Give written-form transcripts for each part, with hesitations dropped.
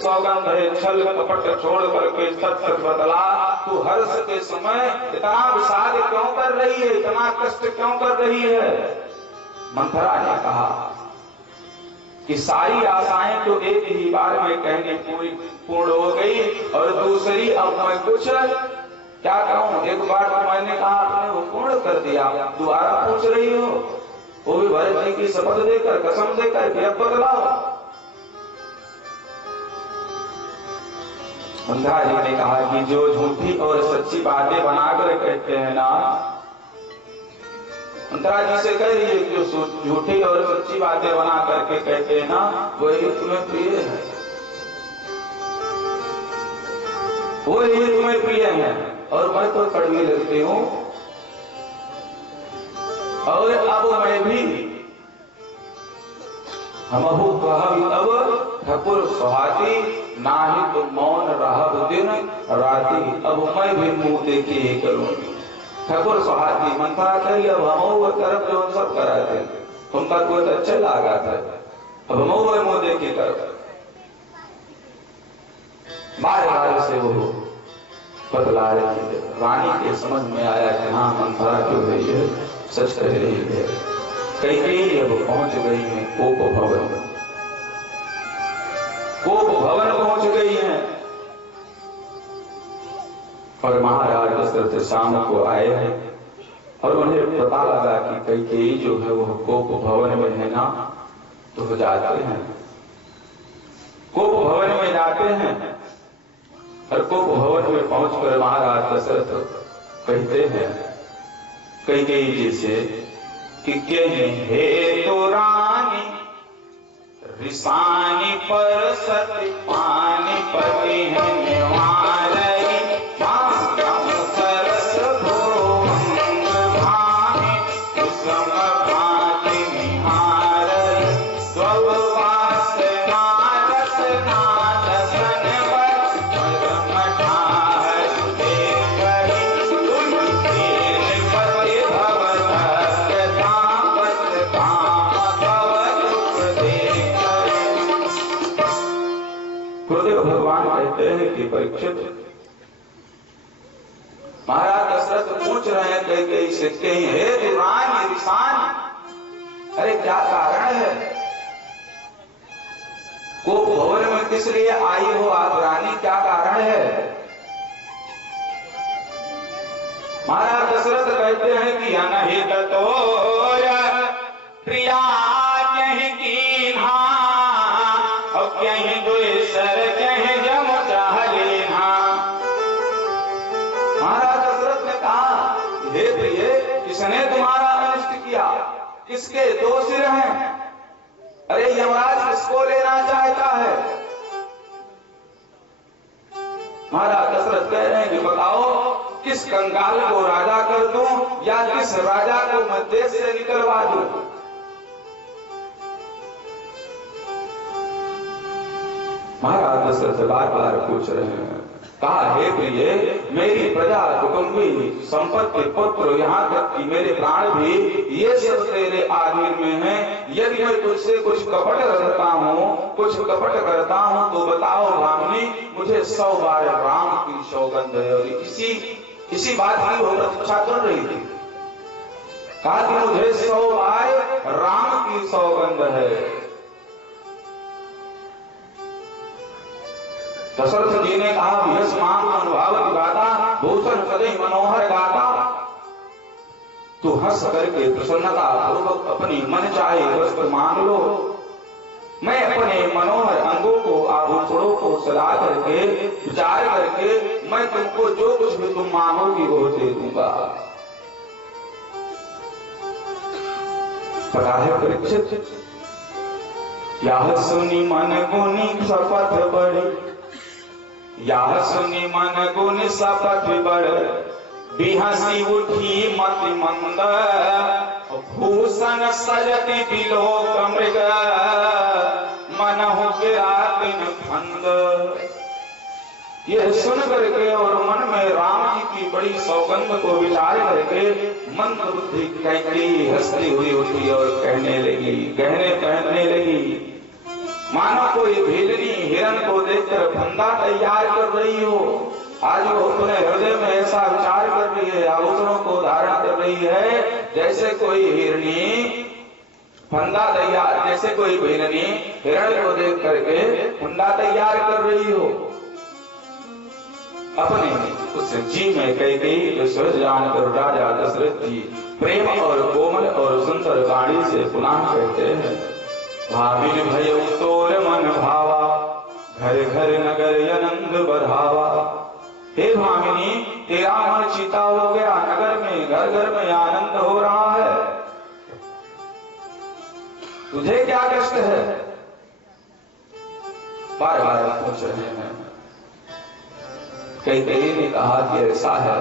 सौगंध है छल कपट छोड़ करके सच सच बतला, तू हर्ष के समय इतना विषाद क्यों कर रही है, इतना कष्ट क्यों कर रही है। मंथरा ने कहा कि सारी आशाएं तो एक ही बार में कहने पूर्ण हो गई, और दूसरी अब मैं कुछ क्या कहूं। एक बार तो मैंने कहा आपने वो पूर्ण कर दिया, दोबारा पूछ रही हो, वो भी भरत जी की शपथ देकर कसम देकर कि अब बदलाओ। मंथरा जी ने कहा कि जो झूठी और सच्ची बातें बनाकर कहते हैं ना, मंथरा जी से कह रही है कि जो झूठी और सच्ची बातें बना करके कहते हैं ना, वही तुम्हें प्रिय है, वही तुम्हें प्रिय है, और मैं तो कड़वी लगती हूं। और अब मैं भी हमहु कहब अब ठकुर सुहाती, नाही तो मौन रहब दिन राती। अब मैं भी मुंह देखिए करूंगी। ठकुर सुहाती मंथरा कही अब हम तरफ जो सब कराते तुमका कोई तो अच्छा लगा था, अब हम मुंह देखी कर। बार बार से वो बतला रही है। रानी के समझ में आया कि हाँ मंथरा जो है ये सच कह रही है। कैकेयी अब पहुंच गई है कोप भवन, कोप भवन पहुंच गई है। और महाराज दशरथ शाम को आए हैं और उन्हें पता लगा कि कैकेयी जो है वो कोप भवन में है ना, तो जाते हैं कोप भवन में जाते हैं। और कोप भवन में पहुंचकर महाराज दशरथ कहते हैं कैकेयी जी से कि हे तो रानी रिसानी पर सत्य पानी पति है निवारई, सरस भोंग भामी कुसुम भाति निहारई, स्व वासना रसना दसन परम ठाहर देखई, तुम खेल पति भव धस्त तापस काम भव दुख देखई। गुरुदेव भगवान कहते हैं कि परीक्षित, महाराज दशरथ पूछ रहे हैं कैकेयी से कि हे रानी रिसान, अरे क्या कारण है, कोप भवन में किस लिए आई हो आप रानी, क्या कारण है। महाराज दशरथ कहते हैं कि अनहित तोर प्रिया कहीं कीन्हा, और कहीं दुईसर कहीं जम चाहलीन्हा। महाराज दशरथ ने कहा हे प्रिय, किसने तुम्हारा अनिष्ट किया, किसके दो सिर हैं, अरे यमराज किसको लेना चाहता है। महाराज दशरथ कह रहे हैं कि बताओ किस कंगाल को राजा कर दूं या किस राजा को मैं देश से निकलवा दूं। महाराज दशरथ बार बार पूछ रहे हैं। कहा हे प्रिय, मेरी प्रजा कुटुंबी संपत्ति पुत्र यहाँ तक कि मेरे प्राण भी ये सब तेरे आधीन में है। यदि मैं तुझसे कुछ कपट करता हूँ, कुछ कपट करता हूँ, तो बताओ भामिनी, मुझे 100 बार राम की सौगंध है। और इसी बात की वो प्रतीक्षा कर रही थी। कहा कि मुझे 100 बार राम की सौगंध है। दशरथ जी ने कहा यश मान अनुभाव की गाता, भूषण सदै मनोहर गाता। तू हंस करके प्रसन्नता पूर्वक अपनी मन चाहे वस्त्र मांग लो, मैं अपने मनोहर अंगों को आभूषणों को सजा करके विचार करके मैं तुमको जो कुछ भी तुम मांगोगी वो दे दूंगा। पता है परीक्षित, यह सुनी मन गुनी शपथ बड़ी, यह सुनी मन गुनी शपथ बड़, बिहसी उठी मति मंद, भूषण सजति बिलोक मृग, मनहु गिरातिन फंद। यह सुन करके और मन में राम जी की बड़ी सौगंध को विचार करके मंद बुद्धि कैकेयी हंसती हुई उठी और कहने लगी, गहने पहनने लगी मानो कोई भेलनी हिरण को देखकर फंदा तैयार कर रही हो। आज वो अपने हृदय में ऐसा विचार कर रही है, आभूषणों को धारण कर रही है, जैसे कोई हिरणी फंदा तैयार, जैसे कोई भेलनी हिरण को देख करके फंदा तैयार कर रही हो। अपने उस जी में कैकेयी के सूरज जानकर राजा दशरथ जी प्रेम और कोमल और सुंदर वाणी से पुनः कहते हैं, भामिन भय तोर मन भावा, घर घर नगर आनंद बढ़ावा। हे भामिनी, तेरा मन चिता हो गया, नगर में घर घर में आनंद हो रहा है, तुझे क्या कष्ट है? बार बार पूछ रहे हैं। कैकेयी ने कहा कि ऐसा है,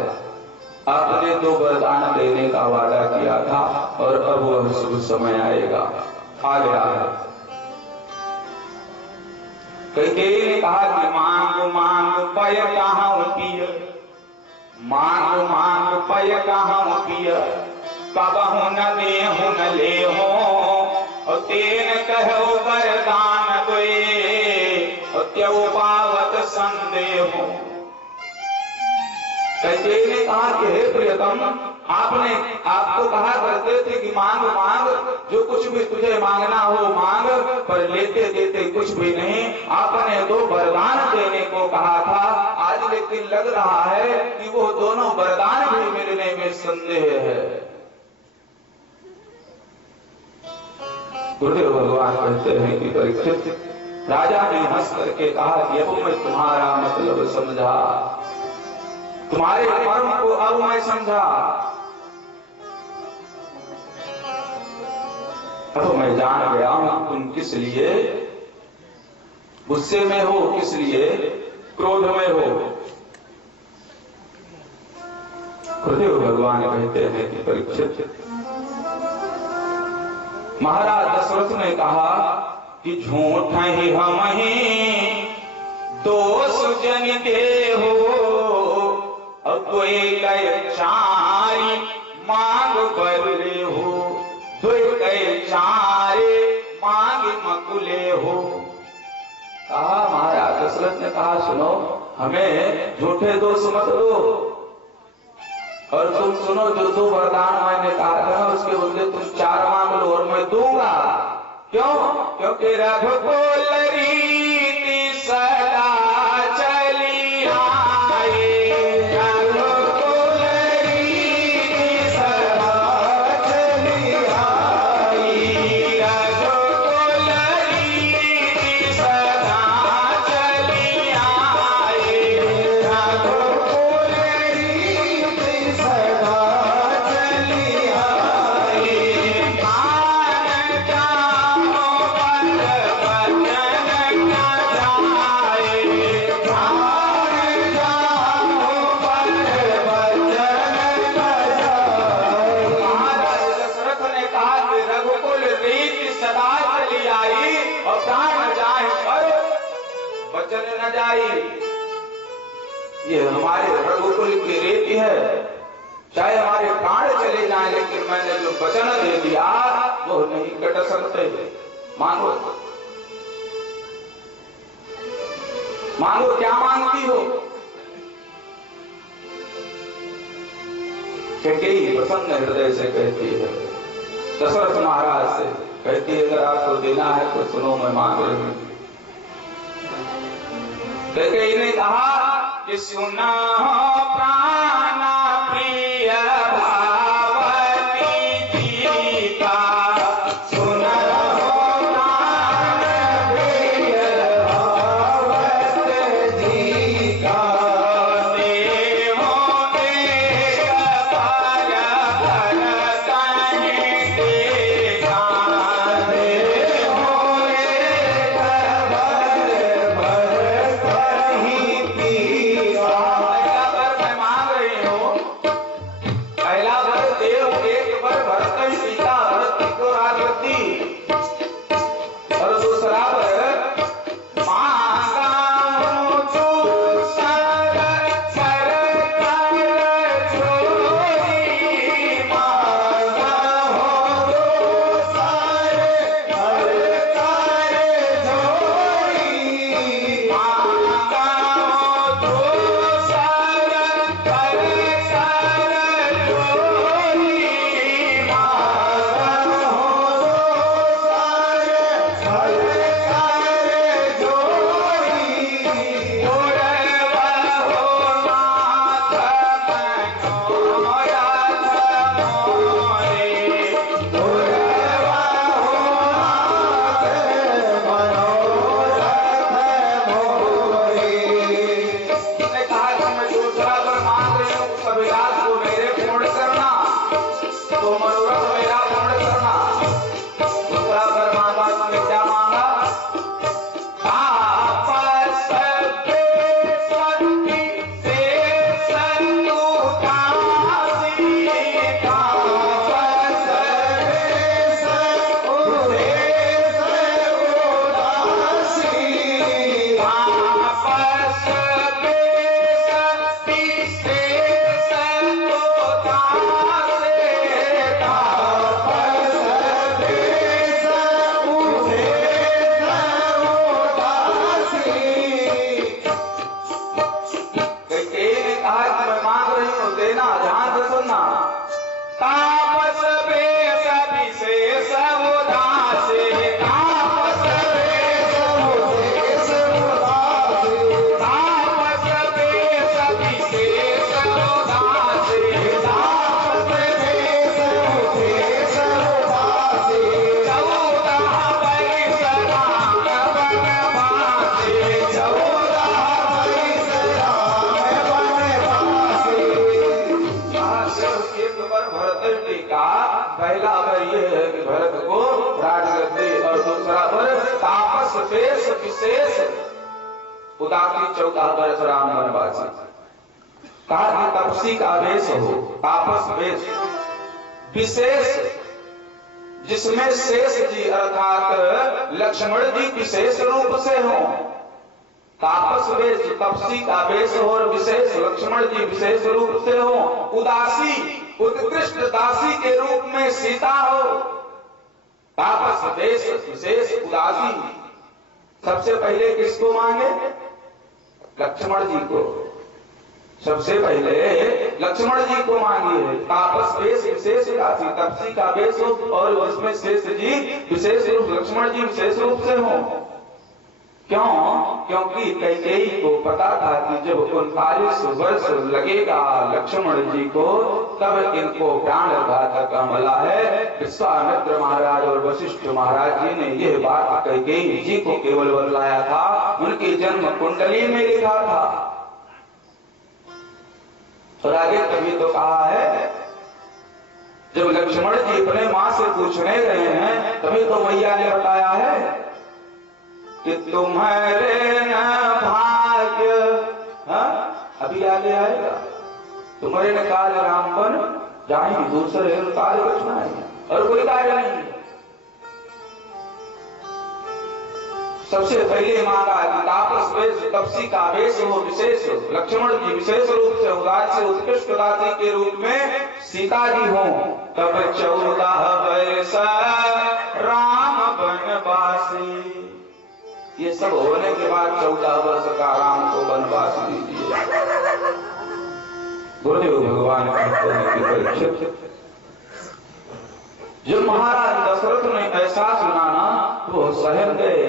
आपने 2 वरदान देने का वादा किया था और अब वह शुभ समय आएगा, आ गया है। कैकेयी ने कहा कि मांग मांग पय कहां पिय, मांग मांग पय कहां पिय, कबहु न देहु न लेहो, और तेन कहो वरदान दोए, और त्यौ पावत संदेहो। कैकेयी ने कहा कि हे प्रियतम, आपको कहा करते थे कि मांग मांग, जो कुछ भी तुझे मांगना हो मांग, पर लेते देते कुछ भी नहीं। आपने 2 वरदान देने को कहा था, आज लेकिन लग रहा है कि वो दोनों वरदान भी मिलने में संदेह है। गुरुदेव भगवान कहते हैं कि परीक्षित, राजा ने हंस करके कहा कि अब मैं तुम्हारा मतलब समझा, तुम्हारे कर्म को अब मैं समझा, अब मैं जान गया हूं तुम किस लिए गुस्से में हो, किस लिए क्रोध में हो। गुरुदेव भगवान कहते हैं कि परीक्षित, महाराज दशरथ ने कहा कि झूठ ही हम ही दोष जनिते हो, और कोई कहे चारी मांग बरले हो, कोई कहे चारे मांग मकुले हो। कहा महाराज दशरथ ने कहा, सुनो, हमें झूठे दोष मत दो, और तुम सुनो, जो 2 वरदान मैंने कहा था उसके बदले तुम 4 मांग लो और मैं दूंगा। क्यों? क्योंकि रघुकुल रीति सदा चली आए, रघुकुल रीति सदा चली आई, रघुकुल रीति सदा चली आई, रघुकुल रीति सदा चली आई। आन जाओ पर वचन न जाए, आन जाओ पर वचन न जाए। महाराज दशरथ ने कहा कि रघुकुल रीति सदा चली आई, और प्राण न जाए पर वचन न जाए। ये हमारे रघुकुल की रीति है, चाहे हमारे प्राण चले जाए, लेकिन मैंने जो वचन दे दिया वो नहीं कट सकते। मांगो, मांगो, क्या मांगती हो? कैकेयी प्रसन्न हृदय से कहती है, दशरथ महाराज से कहती है, अगर आपको देना है तो सुनो, मैं मांग रही हूं। कैकेयी ने कहा कि सुना प्राण प्रिय भावती जी का, सुना प्राण प्रिय भावती जी का, देहो देख पर भरतन देखा, देहो देख पर भरतन ही पीवा। वेश विशेष उदासी 14 वर्ष राम वनवासी। कहा तपसी का वेश हो, तापस वेश विशेष, जिसमें शेष जी अर्थात लक्ष्मण जी विशेष रूप से हो। तापस वेश तपसी का वेश हो और विशेष लक्ष्मण जी विशेष रूप से हो। उदासी उत्कृष्ट दासी के रूप में सीता हो। तापस वेश विशेष उदासी। सबसे पहले किसको मांगे? लक्ष्मण जी को। सबसे पहले लक्ष्मण जी को मांगिए। तापस वेश विशेष उदासी, तपसी का वेश हो और उसमें शेष जी विशेष रूप, लक्ष्मण जी विशेष रूप से हो। क्यों? क्योंकि कैकेयी को पता था कि जब 39 वर्ष लगेगा लक्ष्मण जी को, तब इनको प्राणघातक हमला है। विश्वामित्र महाराज और वशिष्ठ महाराज जी ने यह बात कैकेयी जी को केवल बतलाया था, उनकी जन्म कुंडली में लिखा था। और आगे कभी तो कहा है, जब लक्ष्मण जी अपने मां से पूछने गए हैं, तभी तो मैया ने बताया है कि तुम्हारे न भाग्य, अभी आगे आएगा, तुम्हारे न काल राम बन जाएंगे, दूसरे काल बचनाएंगे, और कोई कार्य नहीं। सबसे पहले मांगा कि तापस वेश तपसी का वेश हो विशेष, लक्ष्मण जी विशेष रूप से उदास से उत्कृष्ट दासी के रूप में सीता जी हो। तब 14 वर्ष राम वनवासी। ये सब होने के बाद 14 वर्ष का राम को वनवास दीजिए। गुरुदेव भगवान कहते हैं कि परीक्षित, जब महाराज दशरथ ने ऐसा सुना ना, वो सहम गए।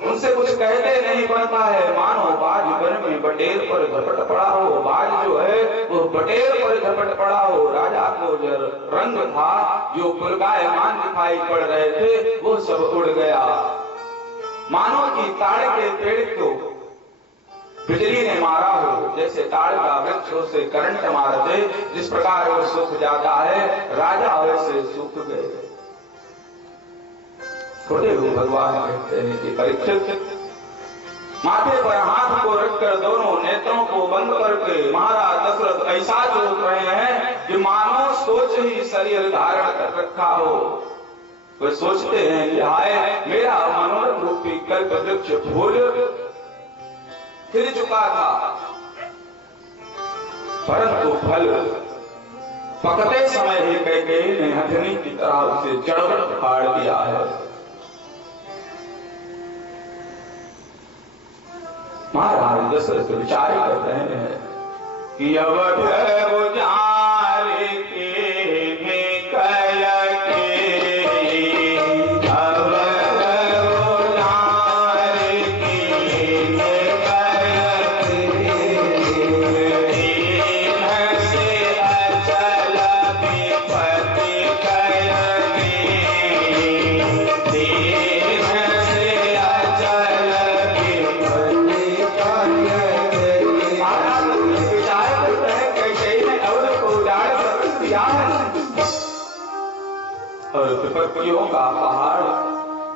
उनसे कुछ कहते नहीं बनता है, मानो बाज वन में बटेर पर झपट पड़ा हो। बाज जो है वो बटेर पर झपट पड़ा हो। राजा को जो रंग था, जो पुलकायमान दिखाई पड़ रहे थे, वो सब उड़ गया। मानो कि ताड़ के पेड़ को बिजली ने मारा हो, जैसे ताड़ का वृक्ष से करंट मारते जिस प्रकार वो सूख जाता है, राजा वैसे सूख गए। गुरुदेव भगवान कहते हैं कि परीक्षित, माथे पर हाथ को रखकर दोनों नेत्रों को बंद करके महाराज दशरथ ऐसा सोच रहे हैं कि मानो सोच ही शरीर धारण कर रखा हो। वे सोचते हैं कि हाय, मेरा मनोरथ रूपी कल्प वृक्ष फूल खिल चुका था, परंतु फल पकते समय ही कैकेयी ने हथनी की तरह उसे जड़ फाड़ दिया है। महाराज दशरथ विचार कर रहे हैं कि अवध उजारे के में कया विपत्तियों का पहाड़,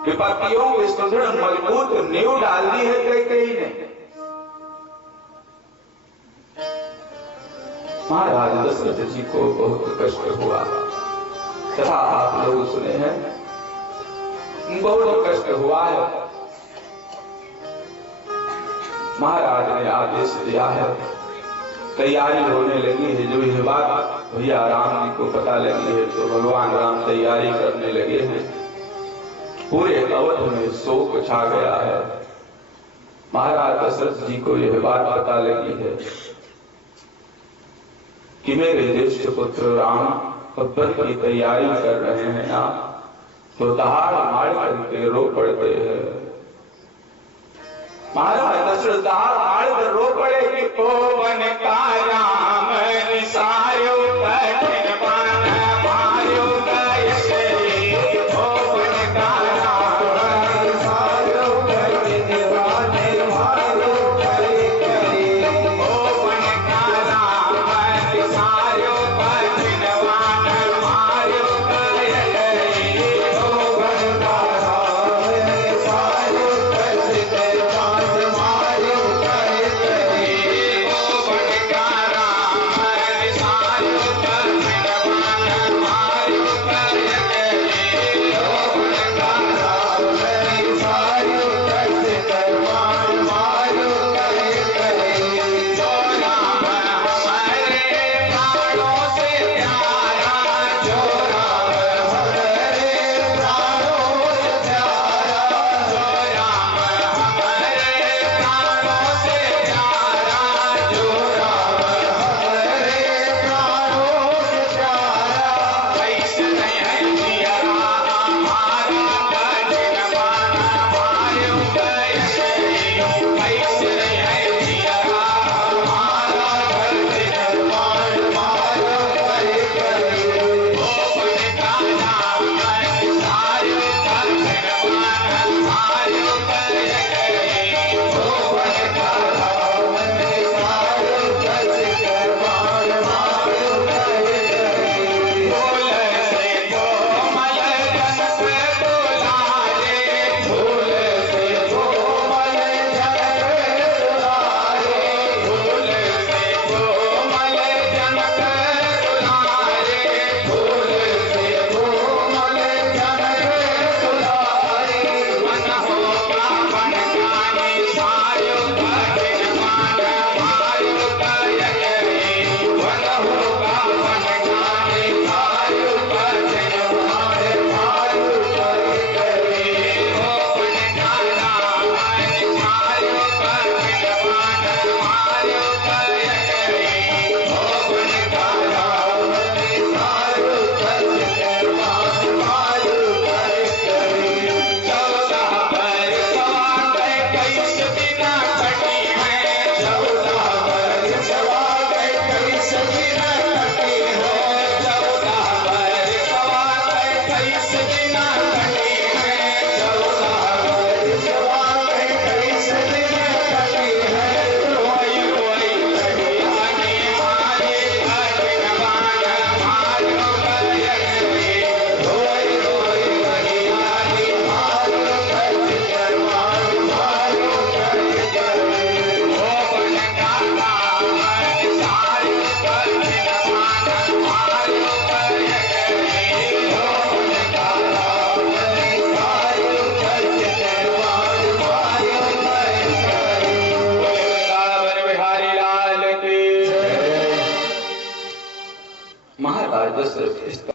विपत्तियों की सुदृढ़ मजबूत नींव डाल दी है कैकेयी ने। महाराज दशरथ जी को बहुत कष्ट हुआ, तथा आप लोग सुने हैं, बहुत कष्ट हुआ है। महाराज ने आदेश दिया है, तैयारी होने लगी है। जब यह बात भैया राम जी को पता लगी है, तो भगवान राम तैयारी करने लगे हैं। पूरे अवध में शोक छा गया है। महाराज दशरथ जी को यह बात पता लगी है कि मेरे ज्येष्ठ पुत्र राम अकबर की तैयारी कर रहे हैं ना, तो दहाड़ मार करके रो पड़ते हैं। महाराज दशरथ दहाड़ मार कर रो पड़े कि ओ वन का